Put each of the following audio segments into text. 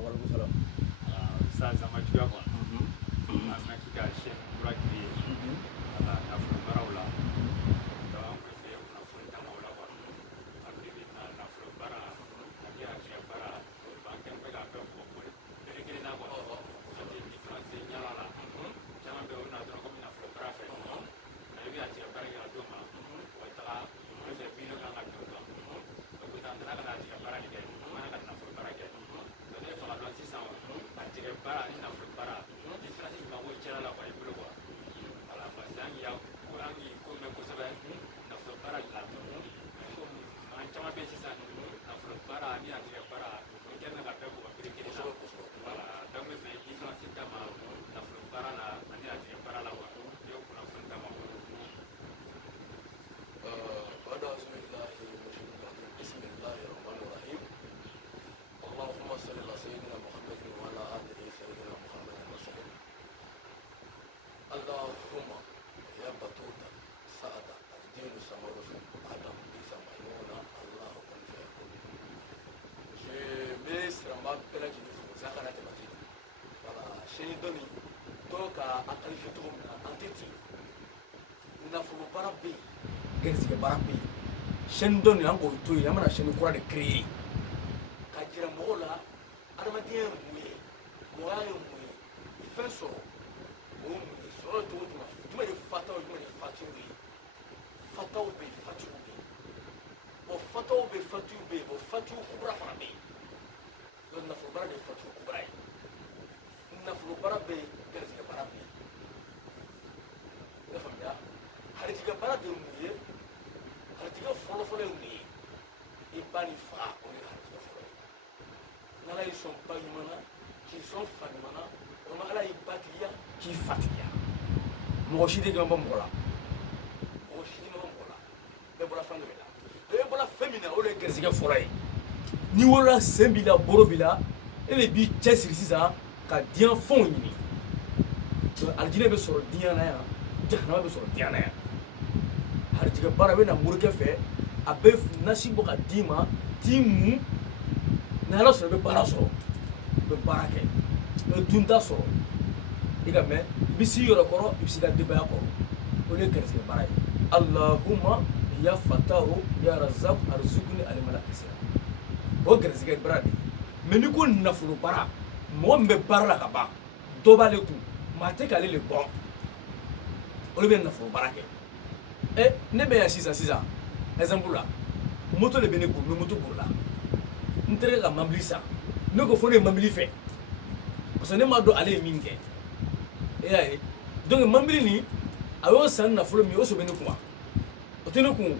waaleykum salaam. Ça m'a tué quoi. Un mec qui a acheté une boîte qui est à la Flobara. Donc, c'est une affrontement là quoi. Après, il a la Flobara, il a acheté la Bara, banque un peu la peur pour moi. Et il est là quoi. C'est une différence, il y a là. J'aimerais bien on a donné comme une Flobara fait. Il a acheté la Bara, il a donné. On est là, on est bien dans la Flobara. Donc, on a donné la Bara, il est on a la Flobara. Donc, il faut la lancer ça. Bara ina fulbara difference ma wo jara la kwa ibulu kwa ala basangi ya kurangi kume kusaba na fulbara la ko an chama be sisa na fulbara ni ati bara kena ka pe ko biriki na ala donc c'est difference kama na fulbara na ni ati bara la kwa yo kuna fulbara ma bismillahir rahmanir rahim Allahumma salli ala sayyidina Muhammadin wa ala alihi sayyidina Muhammadin wa sallam Allahumma ya batuta sa'ada ad-din samaru adam bisa maymuna Allahu kun fayakun je ministre ma bela ji fu zakana te mati wala sheni doni to ka akali fitu anteti na fu barabbi gersi ke barabbi sheni doni an ko to yamana sheni kura de créer kajira mɔgɔ la adamadenya ye mun ye mɔgɔya ye mun ye fɛn sɔrɔ o ye mun ye sɔrɔ ye cogo jumɛn jumɛn de fataw ye jumɛn de fatiw ye fataw bɛ yen fatiw bɛ yen bon fataw bɛ yen fatiw bɛ yen bon fatiw kubara fana bɛ yen donc nafolobara de ye fatiw kubara ye nafolobara bɛ yen garizigɛ bara bɛ yen i y'a faamuya harijigɛ bara de ye mun ye harijigɛ fɔlɔfɔlɔ ye mun ye i ba ni fa o ye harijigɛ fɔlɔ ye n'ala y'i sɔn ba ɲuman na k'i sɔn fa ɲuman na o ma ala y'i ba tigiya k'i fa tigiya mɔgɔ si tɛ jɔn bɔ mɔgɔ la mɔgɔ si tɛ jɔn bɔ mɔgɔ la bɛɛ bɔra fɛn dɔ de la bɛɛ bɔra fɛn min na o de ye garizigɛ fɔlɔ ye n'i wolola sen b'i la bolo b'i la e de b'i cɛsiri sisan ka diɲɛ fɛnw ɲini alijinɛ bɛ sɔrɔ diɲɛ na yan jahanama bɛ sɔrɔ diɲɛ na yan harijigɛ baara bɛ na morikɛ fɛ a bɛ nasi bɔ ka d'i ma t'i mun ni ala sɔrɔ i bɛ baara sɔrɔ i bɛ baara kɛ i bɛ dunta sɔrɔ i ka mɛn i bɛ s'i yɛrɛ kɔrɔ i bɛ s'i ka denbaya kɔrɔ o de ye garizigɛ baara ye alahuma ya fatahu ya razak arzukuni alimala kisira o garizigɛ baara de ye mɛ n'i ko nafolo baara mɔgɔ min bɛ baara la ka ban dɔ b'ale kun maa tɛ k'ale le bɔ o de bɛ nafolo baara kɛ ne bɛ yan sisan exemple la moto de bɛ ne kun n bɛ moto bolila n terikɛ ka mobili san ne ko fo ne ye mobili fɛ parce que ne m'a dɔn ale ye min kɛ e y'a ye donc mobili nin a y'o san nafolo min ye o so bɛ ne kun wa o tɛ ne kun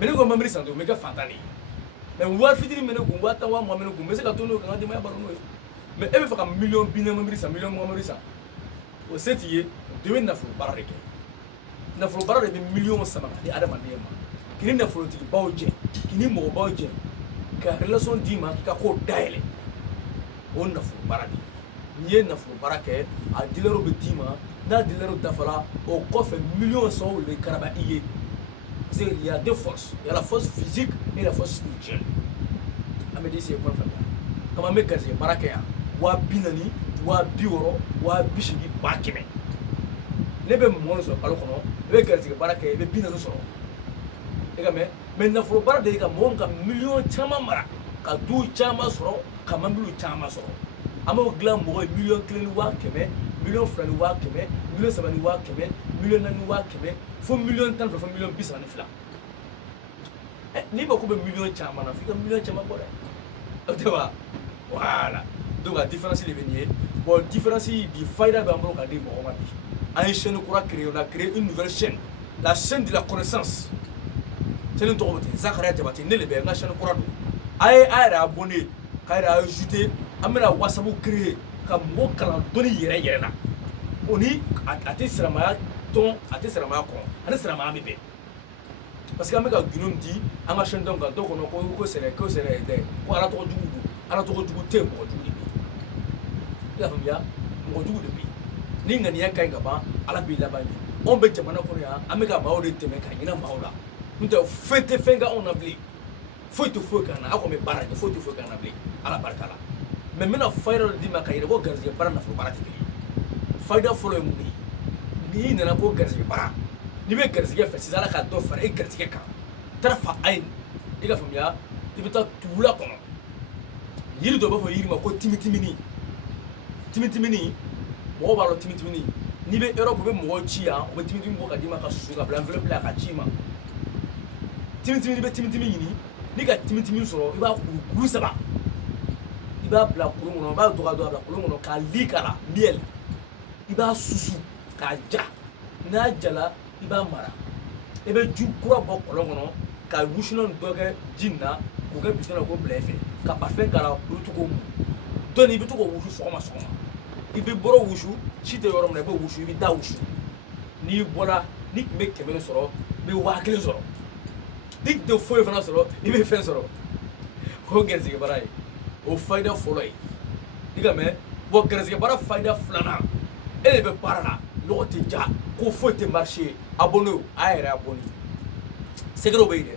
mɛ ne ko mobili san don n bɛ kɛ fantan de ye mɛ wari fitinin bɛ ne kun 1000 wa 2000 bɛ ne kun n bɛ se ka to n'o ye ka n ka denbaya balo n'o ye mɛ e bɛ fɛ ka miliyɔn mobili san miliyɔn mobili san o se t'i ye i bɛ nafolo baara de kɛ nafolo baara de bɛ miliyɔn sama ka di adamaden ma k'i ni nafolotigibaw jɛ k'i ni mɔgɔbaw jɛ ka relation d'i ma k'i ka ko dayɛlɛ o nafolo baara de n'i ye nafolo baara kɛ a dilɛriw bɛ d'i ma n'a dilɛriw dafara o kɔfɛ miliyɔn sɔngɔ de bɛ karaba i ye parce que il y a deux forces il y a la force physique et la force spirituelle an bɛ di se point fɛn la kama an bɛ garizigɛ baara kɛ yan 400 600 680 100 ne bɛ mɔgɔ sɔrɔ kalo kɔnɔ i bɛ garizigɛ baara kɛ i bɛ 40 sɔrɔ e ka mɛ nafolo baara de ye ka mɔgɔ min ka miliyɔn caman mara ka du caman sɔrɔ ka mobili caman sɔrɔ an b'o dilan mɔgɔ ye miliyɔn 1 ni 100 000 miliyɔn 2 ni 100 000 miliyɔn 3 ni 100 miliyɔn 4 ni 100 fo miliyɔn 10 fo miliyɔn 32 n'i mako bɛ miliyɔn caman na f'i ka miliyɔn caman bɔ dɛ o tɛ wa voilà donc la différence de nin ye bon différence bi fayida bɛ an bolo ka di mɔgɔ ma bi an ye chaîne kura créer on a créé une nouvelle chaîne la chaîne de la connaissance chaîne tɔgɔ bɛ ten Zakaria Jabate ne de bɛ n ka chaîne kura don a yɛrɛ abonné k'a yɛrɛ ajouté an bɛna WhatsApp créer ka mɔgɔ kalan dɔnni yɛrɛ la o ni a tɛ siramaya tɔn a tɛ siramaya kɔn ani siramaya bɛ bɛn parce que an bɛ ka gindo di an ka chaîne dɔn kan dɔw kɔnɔ ko sɛnɛ tɛ ko ala tɔgɔ jugu don ala tɔgɔ jugu tɛ mɔgɔ jugu de bɛ yen i y'a faamuya mɔgɔ jugu de bɛ yen ni ŋaniya ka ɲi ka ban ala b'i laban de anw bɛ jamana kɔnɔ yan an bɛ ka maaw de dɛmɛ ka ɲinɛ maaw la n'o tɛ fɛn tɛ fɛn ka anw na bilen foyi tɛ foyi k'an na aw kɔni bɛ baara kɛ foyi tɛ foyi k'an na bilen ala barika la mais maintenant fayda di ma kayre ko garzige bara na fo bara tike fayda folo mu ni nana ko garzige bara ni be garzige fe sizala ka do fara e garzige kan tarfa ayn diga famya ibita tula kono yiri do ba fo yiri ma ko timitimini mo ba lo timitimini ni be Europe be mo chi ya o be timitimi bo ka di ma ka susu ka blanc blanc ka chi ma timitimi be timitimi ni ka timitimi soro iba kuru saba iba bla kuru ngono ba do ka do bla kuru ngono ka likala miel iba susu ka ja na jala iba mara ebe ju kura bo kolon ngono ka wushino doge jinna ko ga bitona ko blefe ka parfum kala rutugo mu doni bi to ko wushu soma ibi boro wushu chite yorom na be wushu ibi da wushu ni bola ni me kemelo soro be wakile soro dik de foi fana soro ibi fen soro ko gerzige barai o fayda foloi diga me bo gerzige bara fayda flana ele be parana lo te ja ko faut te marcher abonné ayre abonné segro be ide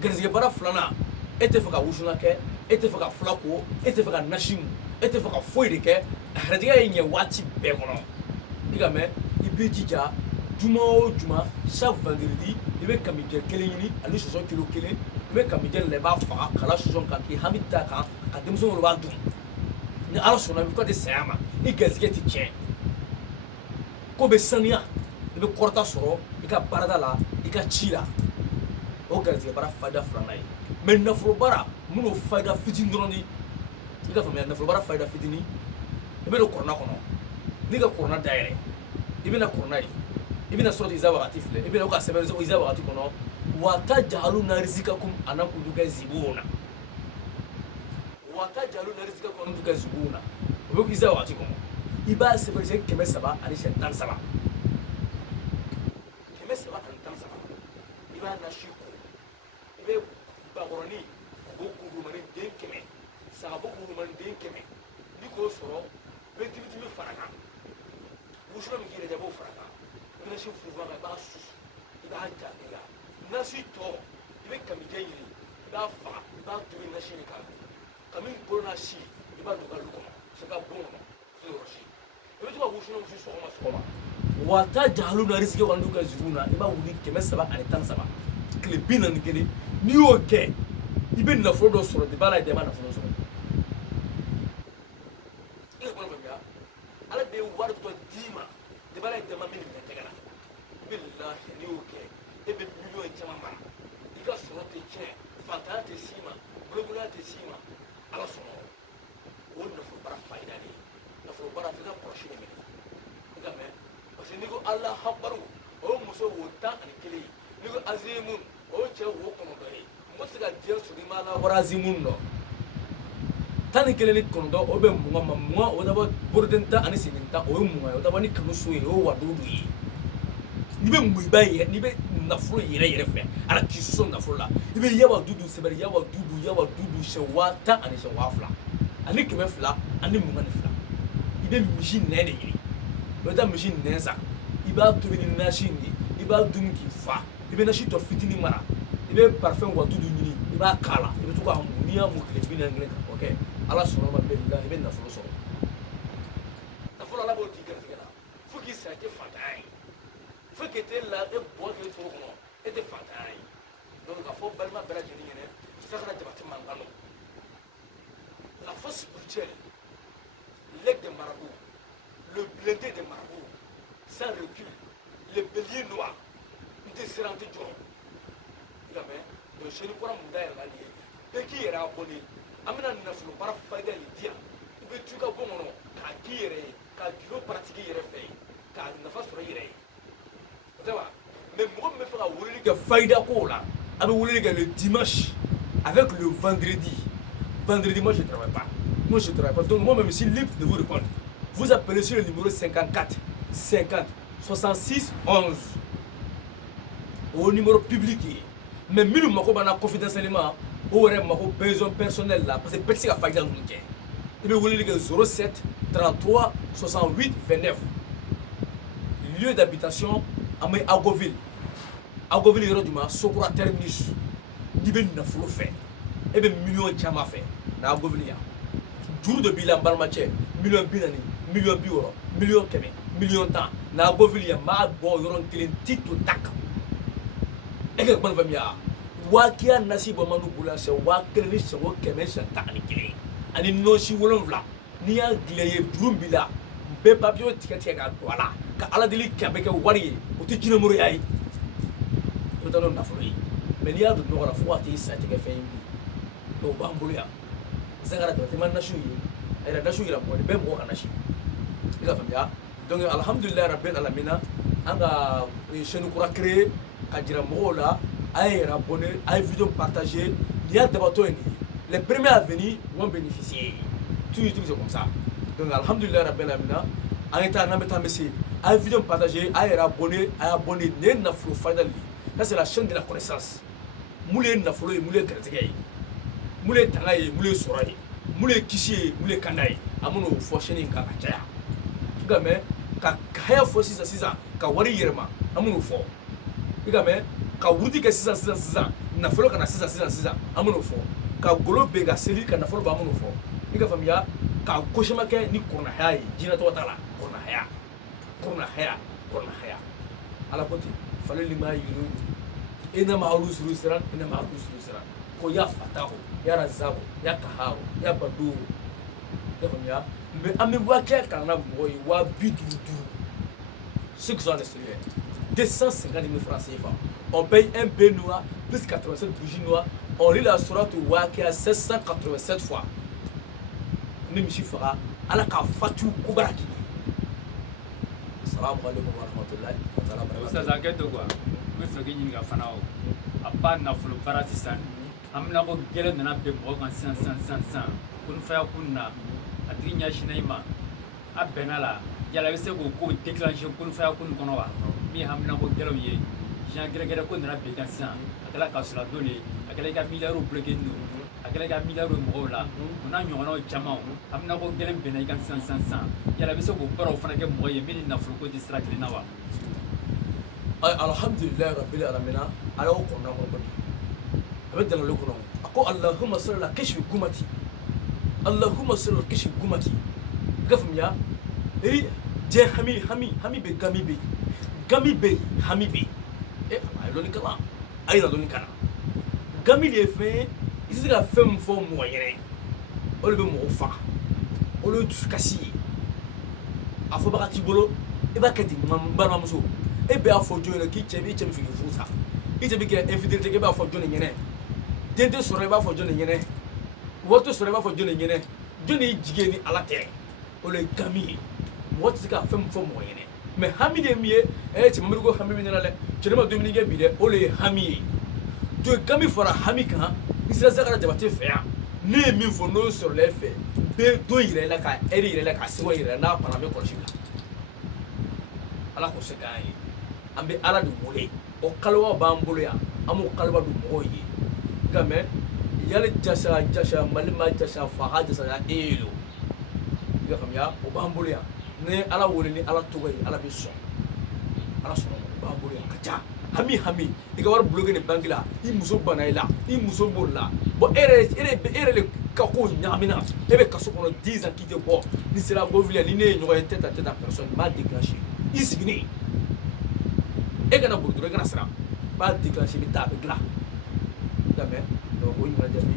gerzige bara flana ete faka wushuna ke ete faka flako ete faka nashimu ete faka foi de ke radiga yenye wati be kono diga me ibi jija juma o juma chaque vendredi ibe kamije keleni ali soso kilo kelen ibe kamije le ba fa kala soso kan ki hamita kan ka demso lo ba dum ni ala sona bi ko de sayama i gerzige ti chen ko be sania ibe korta soro ika barada la ika chira o gerzige bara fada franai mais nafolo bara muno fayda fitini droni ika famia nafolo bara fayda fitini ibe do corona kono niga corona daire ibe na corona ibe na soroti izaba atifle ibe na ko aseberizo izaba ati kono watajaluna rizikakum anakum dugazibuna watajaluna rizikakum dugazibuna obo izaba ati kono iba aseberizo keme saba ani shentan saba keme saba ani tan saba iba na shiku ibe bagoroni boku mani den keme saba boku mani den keme niko soro be tibitimi faraka bushro mi kire jabo faraka ina shi fuwa ga ba su iba hajja ila nasi to ibe kamije yiri iba fa iba turi na shi ka kamin corona shi iba duka luko saka bono so shi ibe to bushro mi so ma wata jahalu na riziki wandu ka zuna iba wuli keme saba ani tan saba klebina ni kele ni oke ibe na fodo soro de bala de mana fodo soro ile kono bamya ala be war to dima de bala de mamini de tegala billahi ni oke ebe million chama man ika soro te che fata te sima bula te sima ala soro wonna fo bara faida ni na fo bara fika prochaine ni ngame parce que niko allah habaru o muso wota ani kele niko azimun o che wo kono do mosiga dia sudima la warazimun no tani kele ni kono do obe munga o da ba burdenta ani sininta o munga o da ba ni kanu suye o wadudu yi ni be mu baye ni be nafuro yere fe ala kiso nafuro la ni be yawa dudu seberi yawa dudu shewata ani shewafla ani keme fla ani munga ni fla ibe machine nene yi o da machine nensa iba to ni nashini iba dum ki fa ibe na shito fitini mara ibe parfum wa dudu ni iba kala ibe to ko amunia mu klebina ngene ka okay ala soro ma billahi ibe na folo soro na folo la bo tigara tigara fuki sa ke fatai fuki te la e bo ke to ko e te fatai donc ka fo balma bela jeni ne sakana jabati mangano la force spirituelle l'aigle de marabout le blindé de marabout sans recul le bélier noir désirant de Dieu. Le chéri pour un monde là lié. Dès qu'il est abonné, amena naflo para faida lidia. Ube tuka bongono ka kire ka kilo pratiquer yere fait. Ka nafa sura yere. Tu vois? Mais moi me fera wuli que faida ko là. Abe wuli que le dimanche avec le vendredi. Vendredi moi je travaille pas. Moi je travaille pas. Donc moi même je suis libre de vous répondre. Vous appelez sur le numéro 54 50 66 11. Au numéro public. Mais minimum mako bana confidentiellement au vrai mako besoin personnel là parce que petit a faida nous tient. Il veut dire que 07 33 68 29. Lieu d'habitation à Agoville. Agoville est du ma Sokora terminus. Ni ben na fulo fait. Et ben million chama fait. Na Agoville ya. juru de b'i la n balimakɛ miliyɔn 40 miliyɔn 60 miliyɔn 100 miliyɔn 10 n'a bɔfili ya maa bɔ yɔrɔn kelen ti to ta kan e ka kuma faamuya waakiya nasi bɔ man bolo sɛ 1000 ni sɛgo 111 ani nɔsi 7 n'i y'a dilan ye juru b'i la bɛɛ papiye tigɛ ka don a la ka ala deli kɛ a bɛ kɛ wari ye o tɛ jinɛmɔrɔya ye o tɛ n'o nafolo ye mais n'i y'a don nɔgɔ la fo ka t'i sa tigɛ fɛn ye bi o b'an bolo yan Zagara tɛ ma nasiw ye a yɛrɛ nasiw yira mɔgɔ bɛɛ mɔgɔ ka nasi i ka faamuya donc alhamdulilayi rabbil alamina an ka chaîne kura créé ka jira mɔgɔw la a ye yɛrɛ abonné a ye vidéo partagé nin y'a dabatɔ ye nin ye les premiers à venir vont bénéficier toujours c'est comme ça donc alhamdulilayi rabbil alamina an ye taa n'an bɛ taa an bɛ se a ye vidéo partagé a ye yɛrɛ abonné a ye abonné nin ye nafolo fayida de ye ça c'est la chaîne de la connaissance mun ye nafolo ye mun ye garijɛgɛ ye mun ye tanga ye mun ye sɔrɔ ye mun ye kisi ye mun ye kanda ye an bɛ n'o fɔ chaîne in kan ka caya nka mɛ ka haya fɔ sisan ka wari yɛlɛma an bɛ n'o fɔ i ka mɛ ka wuruti kɛ sisan nafolo kana sisan an bɛ n'o fɔ ka golo ben ka seli ka nafolo bɔ an bɛ n'o fɔ i ka faamuya ka gosima kɛ ni kɔrɔnahaya ye jinɛ tɔgɔ t'a la kɔrɔnahaya ala ko ten falen lima yiro inama rusuru siran ko ya fatahu ya razahu ya kaharu ya badu ya faamuya mais an bɛ waakɛ kalan na mɔgɔ ye 50,000 ceux qui sont à l'extérieur 250 000 francs CFA on paye un bénois plus 87 bourginois on lit la sourate waakɛ 787 fois ni misi faga ala ka fatu kubara k'i assalamu alaikum warahmatullahi wabarakatuh Ustaz hakɛ to quoi n bɛ fɛ k'i ɲininka fana o a ba nafolo baara sisan an bɛna ko gɛlɛn nana bɛn mɔgɔ kan sisan kunfaya kun na a tigi ɲɛsinna i ma a bɛnna la yala i bɛ se k'o ko déclencher kunfaya kun kɔnɔ wa min hamina ko gɛlɛnw ye jean gɛrɛgɛrɛ ko nana bɛn kan sisan a kɛla ka sɔrɔ don de a kɛla i ka miliyariw bloqué don a kɛla i ka miliyariw mɔgɔw la o n'a ɲɔgɔnnaw caman hamina ko gɛlɛn bɛnna i kan sisan yala i bɛ se k'o baaraw fana kɛ mɔgɔ ye min ni nafolo ko tɛ sira kelen na wa alhamdulilayi rabbil alamina ala y'o kɔnɔna kɔnɔ a bɛ dangale kɔnɔ a ko allahumma salli ala kashfi gumati allahumma salli ala kashfi gumati i ka faamuya diɲɛ hami bɛ gami bɛ hami bɛ a ye dɔɔni kalan a yɛrɛ dɔɔni kalan gami de ye fɛn ye i tɛ se ka fɛn min fɔ mɔgɔ ɲɛna o de bɛ mɔgɔw faga o de ye dusukasi ye a fɔbaga t'i bolo i b'a kɛ ten n balimamuso e bɛ y'a fɔ jɔn ye k'i cɛ bɛ fɛ k'i furu sa i cɛ bɛ kɛ infidélité i b'a fɔ jɔn de ɲɛna den tɛ sɔrɔ i b'a fɔ jɔn de ɲɛna wari tɛ sɔrɔ i b'a fɔ jɔn de ɲɛna jɔn de ye jigi ye ni ala tɛ o de ye gami ye mɔgɔ tɛ se ka fɛn min fɔ mɔgɔ ɲɛna mais hami de ye min ye cɛmamiri ko hami bɛ ne la dɛ cɛ ne ma dumuni kɛ bi dɛ o de ye hami ye to gami fɔra hami kan i sera Zagara Jabate fɛ yan ne ye min fɔ n'o sɔrɔla e fɛ bɛɛ dɔ yira i la ka ɛri yira i la ka sɛbɛn yira i la n'a banna an bɛ kɔlɔsi bila ala k'o se k'an ye an bɛ ala de wele o kaliwa b'an bolo yan an b'o kaliwa don mɔgɔw ye nka mɛ yali jasa mali ma jasa faga jasa eelo i ka faamuya o b'an bolo yan ni ala wele ni ala tɔgɔ ye ala bɛ sɔn ala sɔnna o b'an bolo yan ka ca hami i ka wari bloqué ni banque la i muso banna i la i muso b'o la bon e yɛrɛ de ka ko ɲagamina e bɛ kaso kɔnɔ 10 ans k'i tɛ bɔ ni sera bɔfili ni ne ye ɲɔgɔn ye tête à personne b'a déclenché i sigini e kana boli dɔrɔn i kana siran b'a déclenché i bɛ taa a bɛ dilan nka mɛ donc o ɲininka jaabi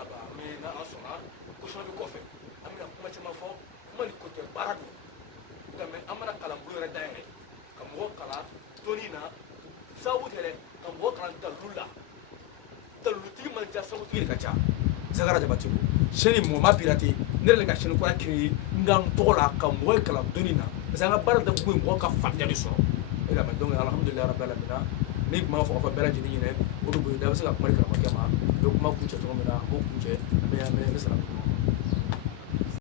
a ba mɛ n'an sɔnna caution bɛ kɔfɛ an bɛna kuma caman fɔ kuma ni ko tɛ baara don nka mɛ an mana kalanbolo yɛrɛ dayɛlɛ ka mɔgɔ kalan dɔnni na sababu tɛ dɛ ka mɔgɔ kalan dalilu la dalilutigi man ca sabutigi de ka ca Zagara Jabate ko chaîne mɔgɔ ma pirate ne yɛrɛ de ka chaîne kura créé n ka n tɔgɔ la ka mɔgɔ kalan dɔnni na parce que an ka baara dabɔ ye mɔgɔ ka faamuyali sɔrɔ e ka mɛ donc alhamdulilayi rabbil alamina ni kuma fɔ ka fɔ bɛɛ lajɛlen ɲinɛ o de bolo da bɛ se ka kuma di karamɔgɔkɛ ma n bɛ kuma kuncɛ cogo min na n b'o kuncɛ n bɛ sara